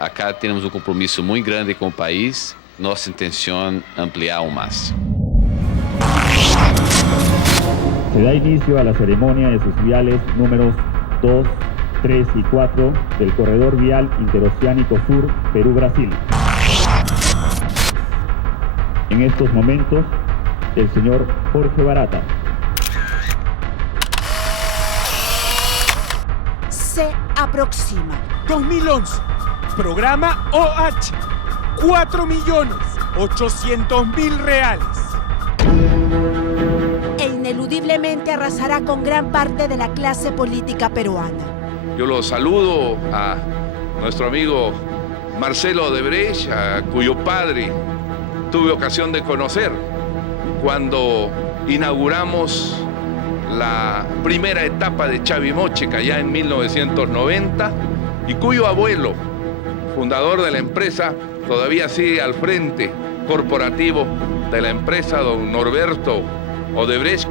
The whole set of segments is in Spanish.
Acá tenemos un compromiso muy grande con el país. Nuestra intención es ampliar aún más. Se da inicio a la ceremonia de sus viales números 2, 3 y 4 del Corredor Vial Interoceánico Sur, Perú-Brasil. En estos momentos, el señor Jorge Barata. Se aproxima. 2011. Programa OH. 4.800.000 reales. E ineludiblemente arrasará con gran parte de la clase política peruana. Yo lo saludo a nuestro amigo Marcelo Odebrecht, a cuyo padre tuve ocasión de conocer cuando inauguramos la primera etapa de Chavimochica allá en 1990 y cuyo abuelo, fundador de la empresa, todavía sigue al frente corporativo de la empresa, don Norberto Odebrecht.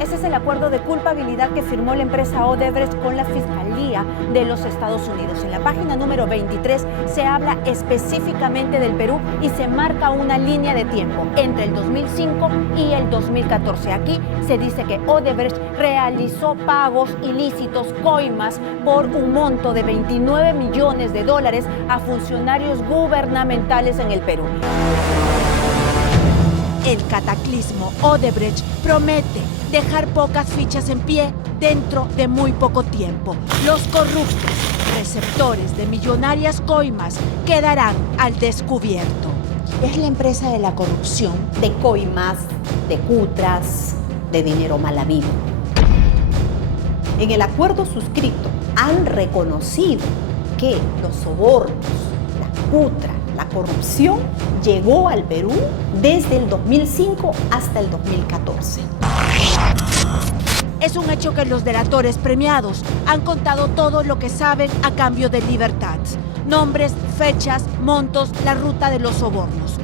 Ese es el acuerdo de culpabilidad que firmó la empresa Odebrecht con la Fiscalía de los Estados Unidos. En la página número 23 se habla específicamente del Perú y se marca una línea de tiempo entre el 2005 y el 2014. Aquí se dice que Odebrecht realizó pagos ilícitos, coimas, por un monto de $29 millones a funcionarios gubernamentales en el Perú. El cataclismo Odebrecht promete dejar pocas fichas en pie dentro de muy poco tiempo. Los corruptos, receptores de millonarias coimas, quedarán al descubierto. Es la empresa de la corrupción, de coimas, de cutras, de dinero mal habido. En el acuerdo suscrito han reconocido que los sobornos, la cutra, la corrupción llegó al Perú desde el 2005 hasta el 2014. Es un hecho que los delatores premiados han contado todo lo que saben a cambio de libertad. Nombres, fechas, montos, la ruta de los sobornos.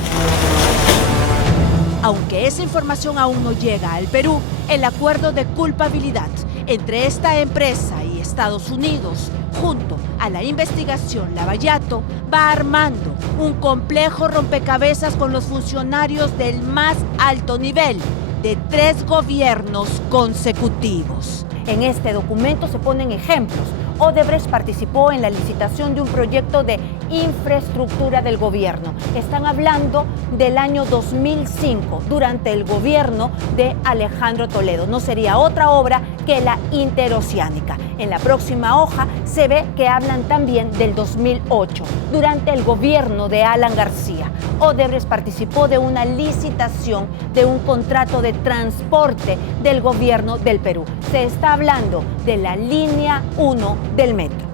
Aunque esa información aún no llega al Perú, el acuerdo de culpabilidad entre esta empresa y Estados Unidos, junto a la investigación Lavallato, va armando un complejo rompecabezas con los funcionarios del más alto nivel de 3 gobiernos consecutivos. En este documento se ponen ejemplos. Odebrecht participó en la licitación de un proyecto de infraestructura del gobierno. Están hablando del año 2005, durante el gobierno de Alejandro Toledo. No sería otra obra que la Interoceánica. En la próxima hoja se ve que hablan también del 2008, durante el gobierno de Alan García. Odebrecht participó de una licitación de un contrato de transporte del gobierno del Perú. Se está hablando de la línea 1 del metro.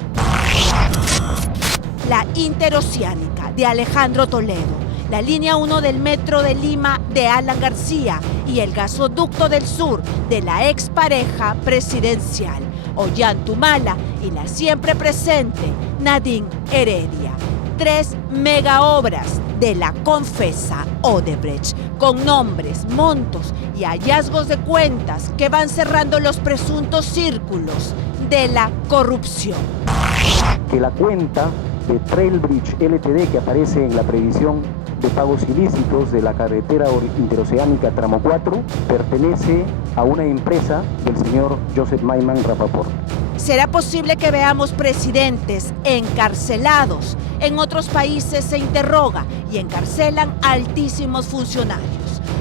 La Interoceánica de Alejandro Toledo, la línea 1 del metro de Lima de Alan García y el gasoducto del sur de la expareja presidencial Ollanta y la siempre presente Nadine Heredia. 3 megaobras de la confesa Odebrecht, con nombres, montos y hallazgos de cuentas que van cerrando los presuntos círculos de la corrupción. Que la cuenta de Trailbridge Ltd, que aparece en la previsión de pagos ilícitos de la carretera interoceánica tramo 4, pertenece a una empresa del señor Joseph Maiman Rapaport. ¿Será posible que veamos presidentes encarcelados? En otros países se interroga y encarcelan a altísimos funcionarios.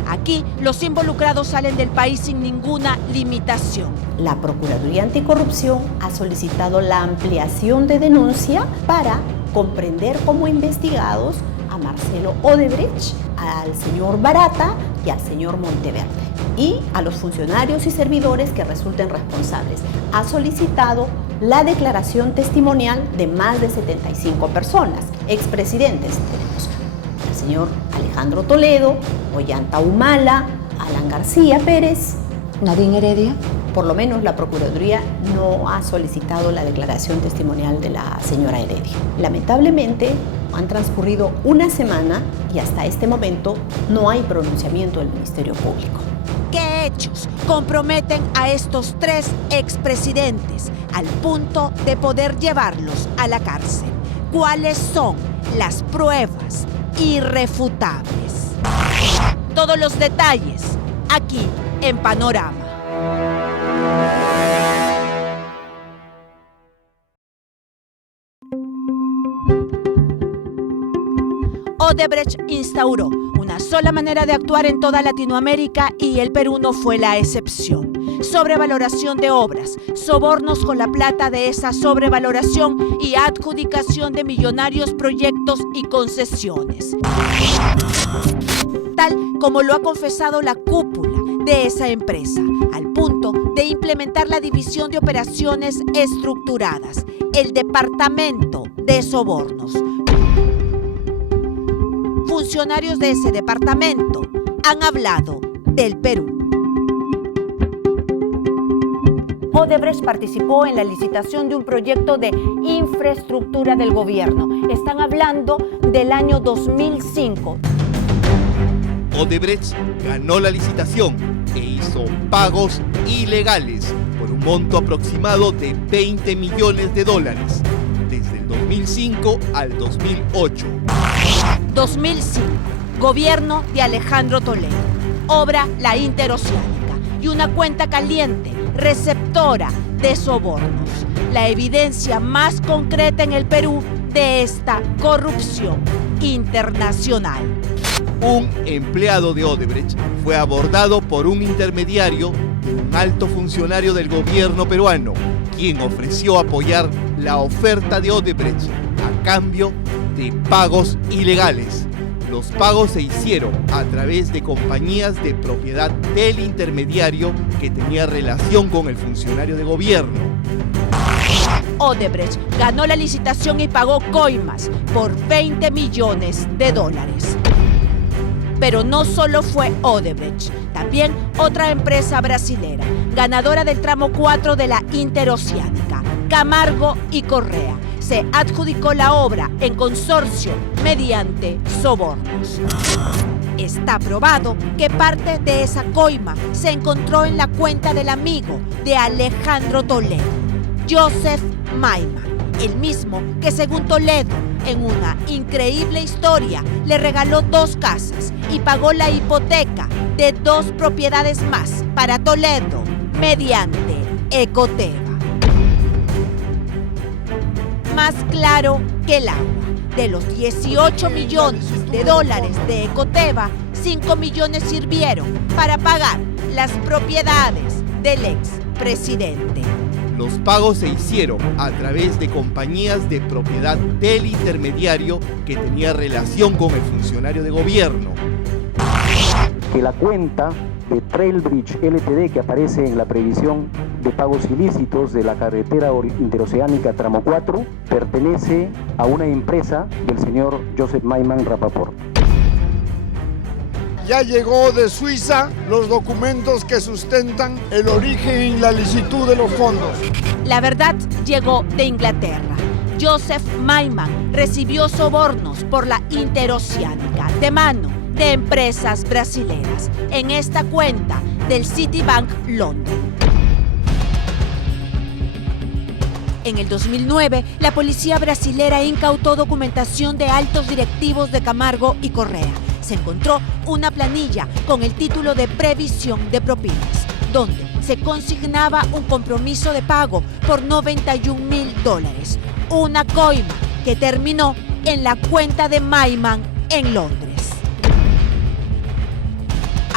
Aquí los involucrados salen del país sin ninguna limitación. La Procuraduría Anticorrupción ha solicitado la ampliación de denuncia para comprender como investigados a Marcelo Odebrecht, al señor Barata y al señor Monteverde, y a los funcionarios y servidores que resulten responsables. Ha solicitado la declaración testimonial de más de 75 personas. Expresidentes, tenemos al señor Alejandro Toledo, Ollanta Humala, Alan García Pérez, Nadine Heredia. Por lo menos la Procuraduría no ha solicitado la declaración testimonial de la señora Heredia. Lamentablemente, han transcurrido una semana y hasta este momento no hay pronunciamiento del Ministerio Público. ¿Qué hechos comprometen a estos 3 expresidentes al punto de poder llevarlos a la cárcel? ¿Cuáles son las pruebas irrefutables? Todos los detalles aquí en Panorama. Odebrecht instauró una sola manera de actuar en toda Latinoamérica y el Perú no fue la excepción. Sobrevaloración de obras, sobornos con la plata de esa sobrevaloración y adjudicación de millonarios proyectos y concesiones. Tal como lo ha confesado la cúpula de esa empresa, al punto de implementar la división de operaciones estructuradas, el Departamento de Sobornos. Funcionarios de ese departamento han hablado del Perú. Odebrecht participó en la licitación de un proyecto de infraestructura del gobierno. Están hablando del año 2005. Odebrecht ganó la licitación e hizo pagos ilegales por un monto aproximado de $20 millones desde el 2005 al 2008. 2005, gobierno de Alejandro Toledo, obra La Interoceánica y una cuenta caliente, receptora de sobornos. La evidencia más concreta en el Perú de esta corrupción internacional. Un empleado de Odebrecht fue abordado por un intermediario, un alto funcionario del gobierno peruano, quien ofreció apoyar la oferta de Odebrecht a cambio de pagos ilegales. Los pagos se hicieron a través de compañías de propiedad del intermediario que tenía relación con el funcionario de gobierno. Odebrecht ganó la licitación y pagó coimas por $20 millones. Pero no solo fue Odebrecht, también otra empresa brasilera, ganadora del tramo 4 de la Interoceánica, Camargo y Correa, se adjudicó la obra en consorcio mediante sobornos. Está probado que parte de esa coima se encontró en la cuenta del amigo de Alejandro Toledo, Joseph Maiman, el mismo que según Toledo, en una increíble historia, le regaló 2 casas y pagó la hipoteca de 2 propiedades más para Toledo mediante Ecoteva. Más claro que el agua. De los $18 millones de Ecoteva, 5 millones sirvieron para pagar las propiedades del expresidente. Los pagos se hicieron a través de compañías de propiedad del intermediario que tenía relación con el funcionario de gobierno. Que la cuenta de Trailbridge LTD que aparece en la previsión de pagos ilícitos de la carretera interoceánica Tramo 4 pertenece a una empresa del señor Joseph Maiman Rapaport. Ya llegó de Suiza los documentos que sustentan el origen y la licitud de los fondos. La verdad llegó de Inglaterra. Joseph Maiman recibió sobornos por la Interoceánica de mano de empresas brasileras en esta cuenta del Citibank London. En el 2009, la policía brasilera incautó documentación de altos directivos de Camargo y Correa. Se encontró una planilla con el título de previsión de propinas, donde se consignaba un compromiso de pago por $91.000, una coima que terminó en la cuenta de Maiman en Londres.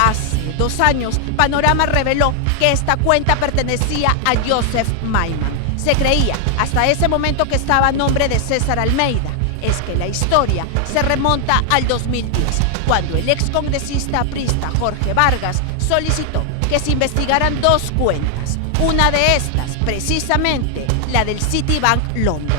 Hace 2 años, Panorama reveló que esta cuenta pertenecía a Joseph Maiman. Se creía hasta ese momento que estaba a nombre de César Almeida. Es que la historia se remonta al 2010, cuando el excongresista aprista Jorge Vargas solicitó que se investigaran 2 cuentas. Una de estas, precisamente, la del Citibank London.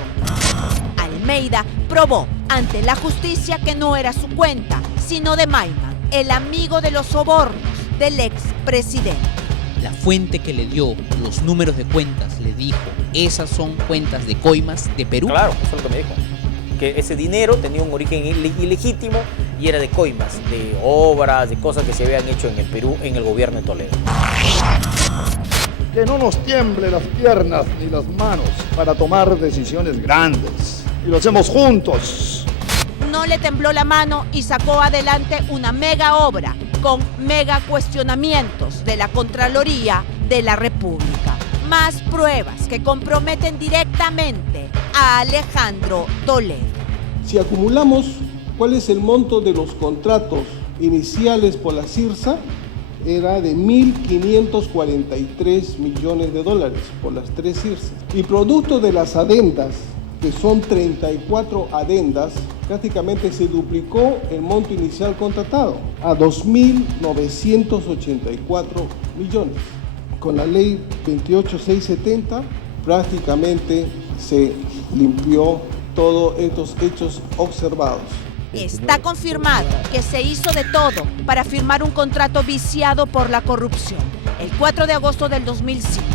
Almeida probó ante la justicia que no era su cuenta, sino de Maiman, el amigo de los sobornos del expresidente. La fuente que le dio los números de cuentas le dijo, esas son cuentas de coimas de Perú. Claro, eso es lo que me dijo. porque ese dinero tenía un origen ilegítimo y era de coimas, de obras, de cosas que se habían hecho en el Perú en el gobierno de Toledo. Que no nos tiemble las piernas ni las manos para tomar decisiones grandes. Y lo hacemos juntos. No le tembló la mano y sacó adelante una mega obra con mega cuestionamientos de la Contraloría de la República. Más pruebas que comprometen directamente a Alejandro Toledo. Si acumulamos cuál es el monto de los contratos iniciales por la CIRSA, era de 1.543 millones de dólares por las 3 CIRSAs. Y producto de las adendas, que son 34 adendas, prácticamente se duplicó el monto inicial contratado a 2.984 millones. Con la ley 28670 prácticamente se limpió todos estos hechos observados. Está confirmado que se hizo de todo para firmar un contrato viciado por la corrupción. El 4 de agosto del 2005,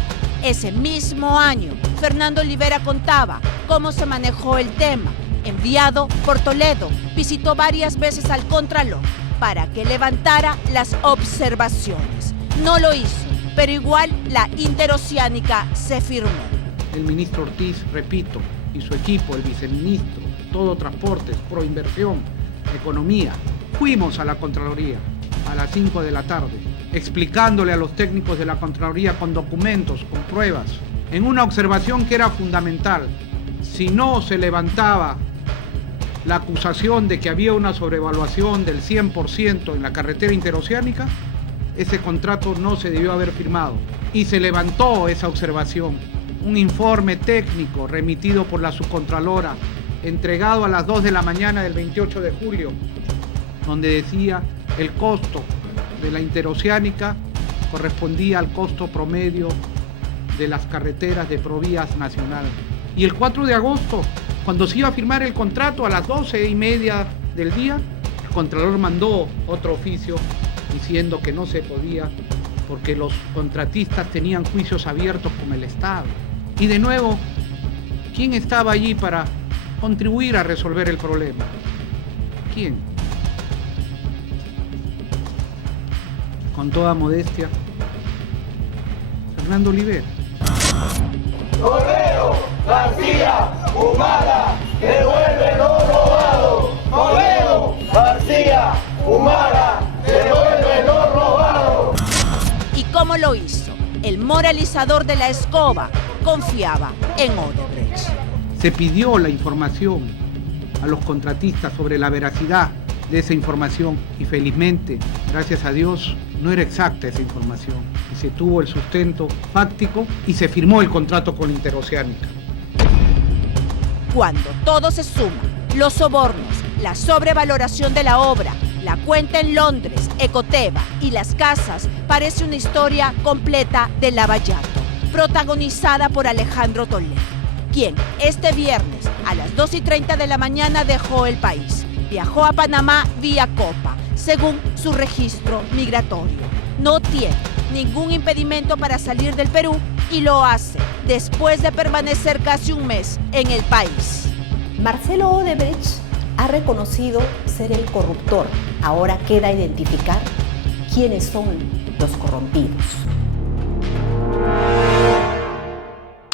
ese mismo año, Fernando Olivera contaba cómo se manejó el tema. Enviado por Toledo, visitó varias veces al Contralor para que levantara las observaciones. No lo hizo, pero igual la interoceánica se firmó. El ministro Ortiz, repito, y su equipo, el viceministro, todo transportes, proinversión, economía. Fuimos a la Contraloría a las 5 de la tarde, explicándole a los técnicos de la Contraloría con documentos, con pruebas, en una observación que era fundamental. Si no se levantaba la acusación de que había una sobrevaluación del 100% en la carretera interoceánica, ese contrato no se debió haber firmado. Y se levantó esa observación. Un informe técnico remitido por la subcontralora, entregado a las 2 de la mañana del 28 de julio, donde decía el costo de la interoceánica correspondía al costo promedio de las carreteras de Provías Nacional. Y el 4 de agosto, cuando se iba a firmar el contrato a las 12:30 del día, el Contralor mandó otro oficio diciendo que no se podía porque los contratistas tenían juicios abiertos con el Estado. Y de nuevo, ¿quién estaba allí para contribuir a resolver el problema? ¿Quién? Con toda modestia, Fernando Olivera. Toledo, García, Humala, devuelve lo robado. Toledo, García, Humala, devuelve lo robado. ¿Y cómo lo hizo? El moralizador de la escoba confiaba en Odebrecht. Se pidió la información a los contratistas sobre la veracidad de esa información y felizmente, gracias a Dios, no era exacta esa información. Y se tuvo el sustento fáctico y se firmó el contrato con Interoceánica. Cuando todo se suma, los sobornos, la sobrevaloración de la obra, la cuenta en Londres, Ecoteva y las casas, parece una historia completa de Lavallato, protagonizada por Alejandro Toledo, quien este viernes a las 2:30 de la mañana dejó el país. Viajó a Panamá vía Copa, según su registro migratorio. No tiene ningún impedimento para salir del Perú y lo hace después de permanecer casi un mes en el país. Marcelo Odebrecht ha reconocido ser el corruptor. Ahora queda identificar quiénes son los corrompidos.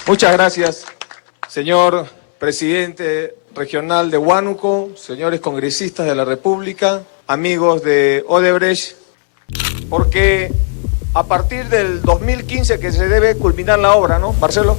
Muchas gracias, señor presidente regional de Huánuco, señores congresistas de la República, amigos de Odebrecht, porque a partir del 2015 que se debe culminar la obra, ¿no, Marcelo?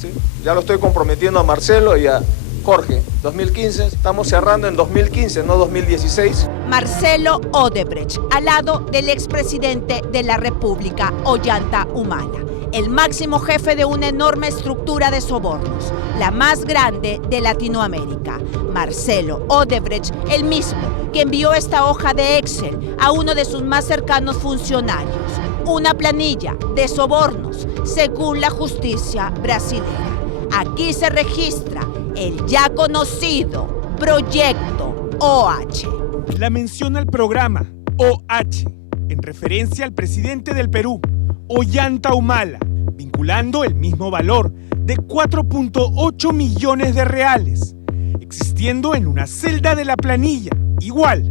¿Sí? Ya lo estoy comprometiendo a Marcelo y a Jorge. 2015, estamos cerrando en 2015, no 2016. Marcelo Odebrecht, al lado del expresidente de la República, Ollanta Humala, el máximo jefe de una enorme estructura de sobornos, la más grande de Latinoamérica. Marcelo Odebrecht, el mismo que envió esta hoja de Excel a uno de sus más cercanos funcionarios. Una planilla de sobornos, según la justicia brasileña. Aquí se registra el ya conocido Proyecto OH. La mención al programa OH, en referencia al presidente del Perú, Ollanta Humala, vinculando el mismo valor de 4.8 millones de reales, existiendo en una celda de la planilla. Igual,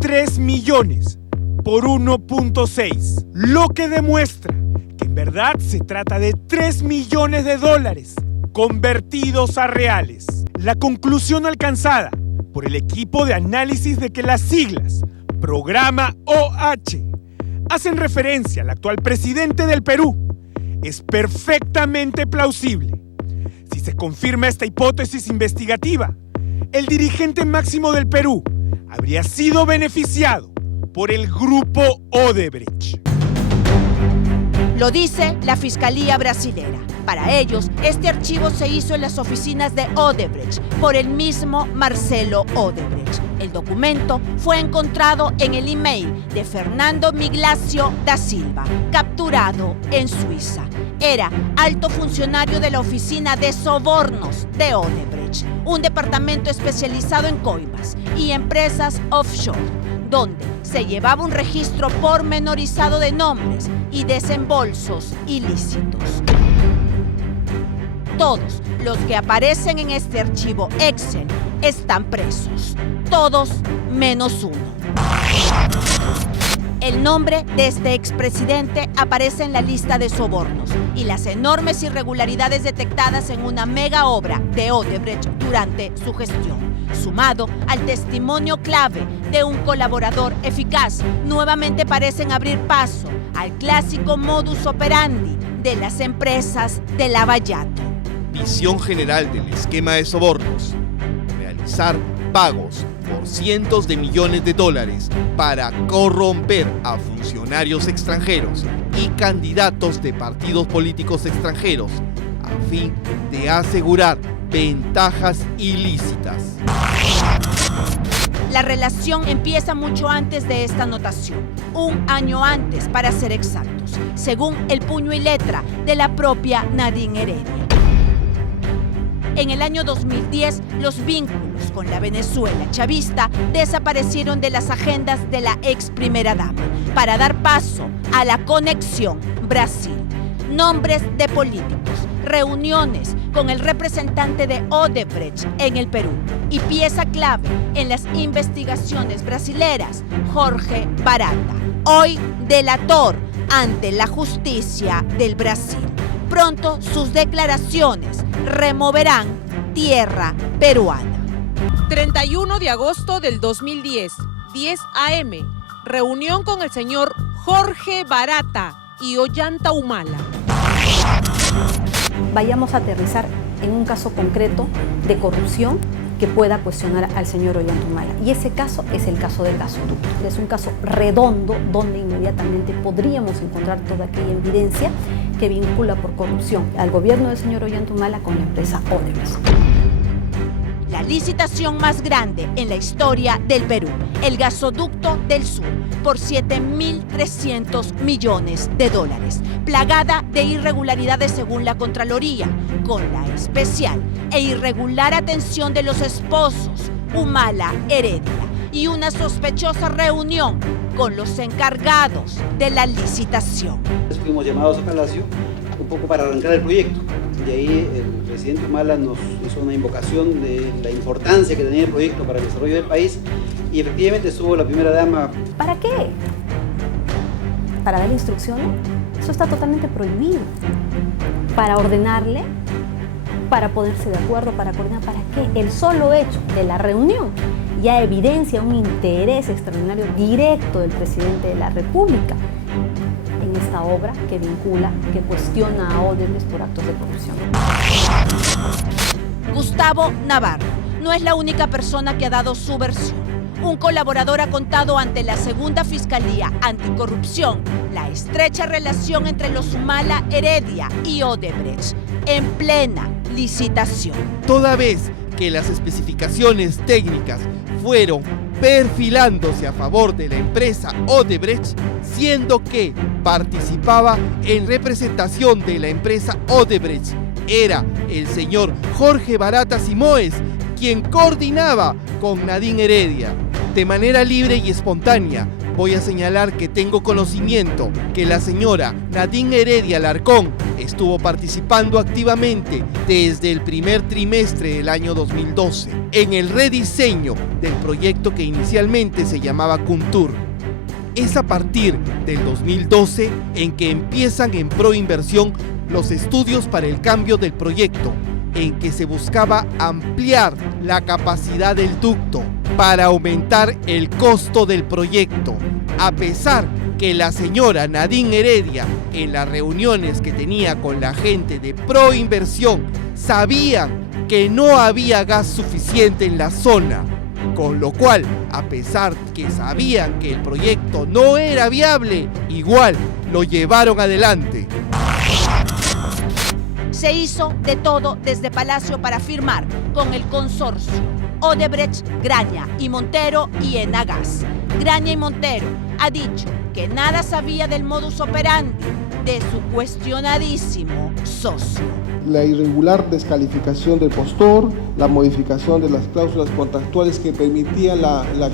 3 millones por 1.6, lo que demuestra que en verdad se trata de 3 millones de dólares convertidos a reales. La conclusión alcanzada por el equipo de análisis de que las siglas Programa OH hacen referencia al actual presidente del Perú es perfectamente plausible. Si se confirma esta hipótesis investigativa, el dirigente máximo del Perú habría sido beneficiado por el grupo Odebrecht. Lo dice la Fiscalía brasilera. Para ellos, este archivo se hizo en las oficinas de Odebrecht por el mismo Marcelo Odebrecht. El documento fue encontrado en el email de Fernando Miglacio da Silva, capturado en Suiza. Era alto funcionario de la Oficina de Sobornos de Odebrecht, un departamento especializado en coimas y empresas offshore, donde se llevaba un registro pormenorizado de nombres y desembolsos ilícitos. Todos los que aparecen en este archivo Excel están presos, todos menos uno. El nombre de este expresidente aparece en la lista de sobornos y las enormes irregularidades detectadas en una mega obra de Odebrecht durante su gestión, sumado al testimonio clave de un colaborador eficaz, nuevamente parecen abrir paso al clásico modus operandi de las empresas de lavallato. Visión general del esquema de sobornos: realizar pagos por cientos de millones de dólares para corromper a funcionarios extranjeros y candidatos de partidos políticos extranjeros a fin de asegurar ventajas ilícitas. La relación empieza mucho antes de esta anotación, un año antes para ser exactos, según el puño y letra de la propia Nadine Heredia. En el año 2010, los vínculos con la Venezuela chavista desaparecieron de las agendas de la ex primera dama para dar paso a la conexión Brasil. Nombres de políticos, reuniones con el representante de Odebrecht en el Perú y pieza clave en las investigaciones brasileras, Jorge Barata, hoy delator ante la justicia del Brasil. Pronto sus declaraciones removerán tierra peruana. 31 de agosto del 2010, 10 a.m., reunión con el señor Jorge Barata y Ollanta Humala. Vayamos a aterrizar en un caso concreto de corrupción que pueda cuestionar al señor Ollanta Humala. Y ese caso es el caso del gasoducto. Es un caso redondo donde inmediatamente podríamos encontrar toda aquella evidencia que vincula por corrupción al gobierno del señor Ollanta Humala con la empresa Odebrecht. La licitación más grande en la historia del Perú, el gasoducto del sur, por 7.300 millones de dólares, plagada de irregularidades según la Contraloría, con la especial e irregular atención de los esposos Humala Heredia y una sospechosa reunión con los encargados de la licitación. Fuimos llamados a Palacio un poco para arrancar el proyecto. De ahí el presidente Humala nos hizo una invocación de la importancia que tenía el proyecto para el desarrollo del país y efectivamente estuvo la primera dama. ¿Para qué? ¿Para dar instrucciones? Eso está totalmente prohibido. ¿Para ordenarle? ¿Para ponerse de acuerdo? ¿Para coordinar? ¿Para qué? El solo hecho de la reunión ya evidencia un interés extraordinario directo del presidente de la República en esta obra que vincula, que cuestiona a Odebrecht por actos de corrupción. Gustavo Navarro no es la única persona que ha dado su versión. Un colaborador ha contado ante la Segunda Fiscalía Anticorrupción la estrecha relación entre los Humala Heredia y Odebrecht en plena licitación. Toda vez que las especificaciones técnicas fueron perfilándose a favor de la empresa Odebrecht, siendo que participaba en representación de la empresa Odebrecht era el señor Jorge Barata Simoes, quien coordinaba con Nadine Heredia. De manera libre y espontánea, voy a señalar que tengo conocimiento que la señora Nadine Heredia Alarcón estuvo participando activamente desde el primer trimestre del año 2012 en el rediseño del proyecto que inicialmente se llamaba Kuntur. Es a partir del 2012 en que empiezan en Proinversión los estudios para el cambio del proyecto, en que se buscaba ampliar la capacidad del ducto para aumentar el costo del proyecto, a pesar que la señora Nadine Heredia, en las reuniones que tenía con la gente de Proinversión, sabían que no había gas suficiente en la zona, con lo cual, a pesar que sabían que el proyecto no era viable, igual lo llevaron adelante. Se hizo de todo desde Palacio para firmar con el consorcio Odebrecht, Graña y Montero y Enagas. Graña y Montero ha dicho que nada sabía del modus operandi de su cuestionadísimo socio. La irregular descalificación del postor, la modificación de las cláusulas contractuales que permitían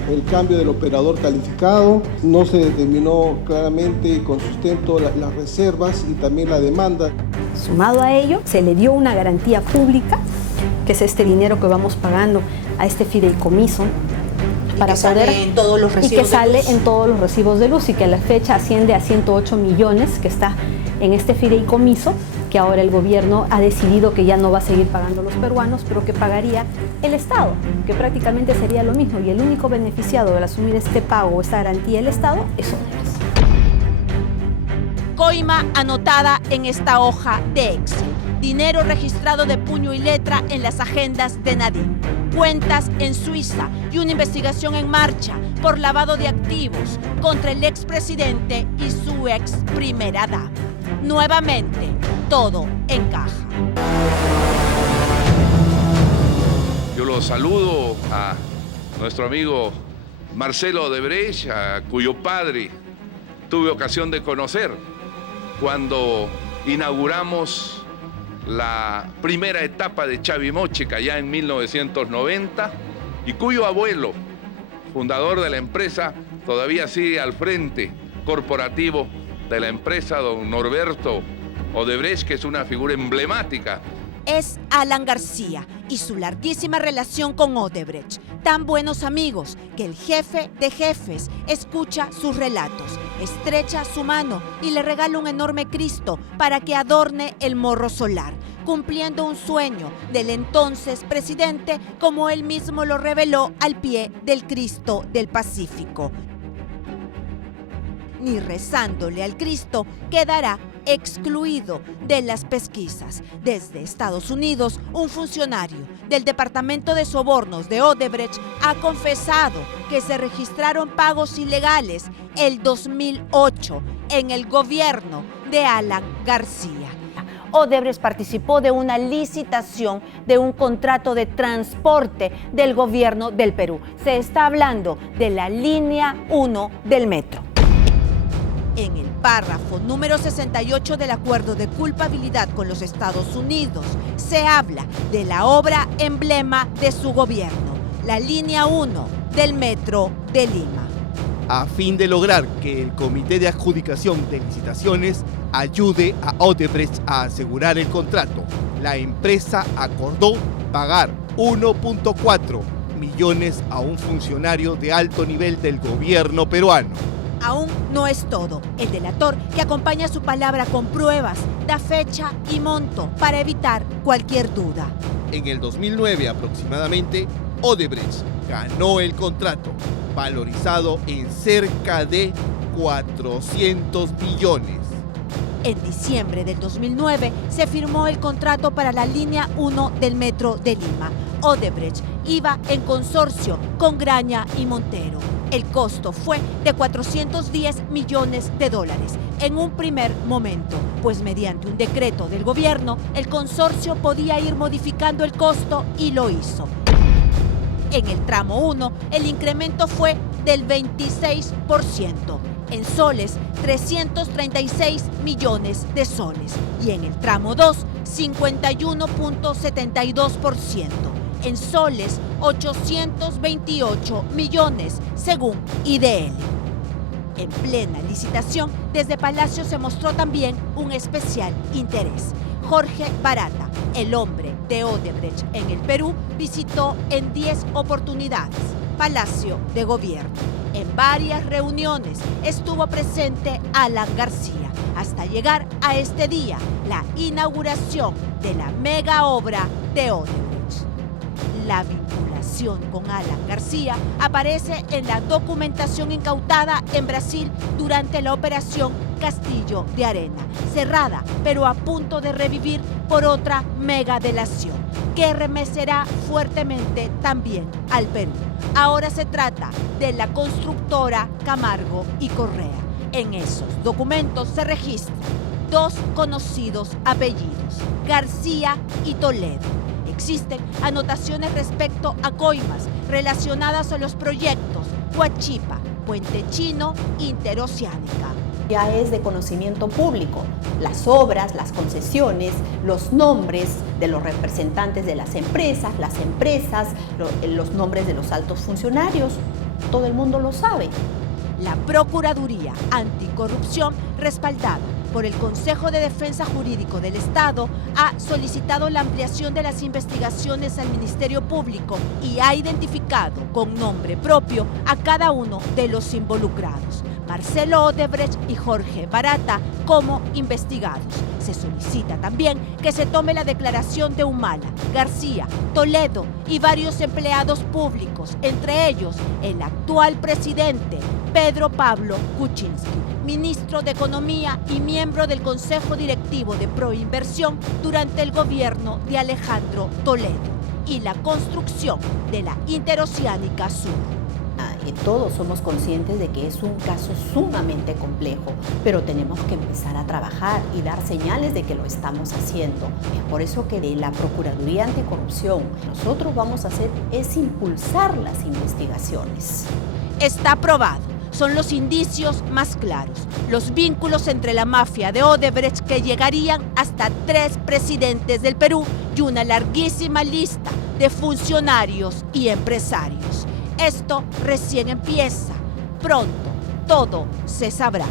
el cambio del operador calificado, no se determinó claramente con sustento las reservas y también la demanda. Sumado a ello, se le dio una garantía pública, que es este dinero que vamos pagando a este fideicomiso, para poder, en todos los recibos y que sale de luz. en todos los recibos de luz, y que a la fecha asciende a 108 millones que está en este fideicomiso, que ahora el gobierno ha decidido que ya no va a seguir pagando los peruanos, pero que pagaría el Estado, que prácticamente sería lo mismo, y el único beneficiado al asumir este pago o esta garantía del Estado es Odebrecht. Coima anotada en esta hoja de Excel. Dinero registrado de puño y letra en las agendas de Nadine. Cuentas en Suiza y una investigación en marcha por lavado de activos contra el expresidente y su ex primera dama. Nuevamente, todo encaja. Yo los saludo a nuestro amigo Marcelo Odebrecht, a cuyo padre tuve ocasión de conocer cuando inauguramos la primera etapa de Chavimochica ya en 1990, y cuyo abuelo, fundador de la empresa, todavía sigue al frente corporativo de la empresa, don Norberto Odebrecht, que es una figura emblemática. Es Alan García y su larguísima relación con Odebrecht. Tan buenos amigos que el jefe de jefes escucha sus relatos, estrecha su mano y le regala un enorme Cristo para que adorne el morro solar, cumpliendo un sueño del entonces presidente, como él mismo lo reveló al pie del Cristo del Pacífico. Ni rezándole al Cristo quedará excluido de las pesquisas. Desde Estados Unidos, un funcionario del Departamento de Sobornos de Odebrecht ha confesado que se registraron pagos ilegales el 2008 en el gobierno de Alan García. Odebrecht participó de una licitación de un contrato de transporte del gobierno del Perú. Se está hablando de la línea 1 del metro. En el párrafo número 68 del acuerdo de culpabilidad con los Estados Unidos, se habla de la obra emblema de su gobierno, la línea 1 del metro de Lima. A fin de lograr que el Comité de Adjudicación de Licitaciones ayude a Odebrecht a asegurar el contrato, la empresa acordó pagar 1.4 millones a un funcionario de alto nivel del gobierno peruano. Aún no es todo. El delator, que acompaña su palabra con pruebas, da fecha y monto para evitar cualquier duda. En el 2009 aproximadamente, Odebrecht ganó el contrato, valorizado en cerca de 400 millones. En diciembre del 2009 se firmó el contrato para la línea 1 del metro de Lima. Odebrecht iba en consorcio con Graña y Montero. El costo fue de 410 millones de dólares en un primer momento, pues mediante un decreto del gobierno, el consorcio podía ir modificando el costo y lo hizo. En el tramo 1, el incremento fue del 26%. En soles, 336 millones de soles. Y en el tramo 2, 51.72%. En soles, 828 millones, según IDL. En plena licitación, desde Palacio se mostró también un especial interés. Jorge Barata, el hombre de Odebrecht en el Perú, visitó en 10 oportunidades Palacio de Gobierno. En varias reuniones estuvo presente Alan García, hasta llegar a este día, la inauguración de la mega obra de Odebrecht. La vinculación con Alan García aparece en la documentación incautada en Brasil durante la operación Castillo de Arena, cerrada pero a punto de revivir por otra mega delación que remecerá fuertemente también al Perú. Ahora se trata de la constructora Camargo y Correa. En esos documentos se registran 2 conocidos apellidos, García y Toledo. Existen anotaciones respecto a coimas relacionadas a los proyectos Huachipa, Puente Chino, Interoceánica. Ya es de conocimiento público las obras, las concesiones, los nombres de los representantes de las empresas, los nombres de los altos funcionarios. Todo el mundo lo sabe. La Procuraduría Anticorrupción, respaldada por el Consejo de Defensa Jurídico del Estado, ha solicitado la ampliación de las investigaciones al Ministerio Público y ha identificado con nombre propio a cada uno de los involucrados, Marcelo Odebrecht y Jorge Barata, como investigados. Se solicita también que se tome la declaración de Humala, García, Toledo y varios empleados públicos, entre ellos el actual presidente Pedro Pablo Kuczynski, ministro de Economía y miembro del Consejo Directivo de Proinversión durante el gobierno de Alejandro Toledo, y la construcción de la Interoceánica Sur. Todos somos conscientes de que es un caso sumamente complejo, pero tenemos que empezar a trabajar y dar señales de que lo estamos haciendo. Es por eso que de la Procuraduría Anticorrupción nosotros vamos a hacer es impulsar las investigaciones. Está probado. Son los indicios más claros, los vínculos entre la mafia de Odebrecht que llegarían hasta 3 presidentes del Perú y una larguísima lista de funcionarios y empresarios. Esto recién empieza. Pronto todo se sabrá.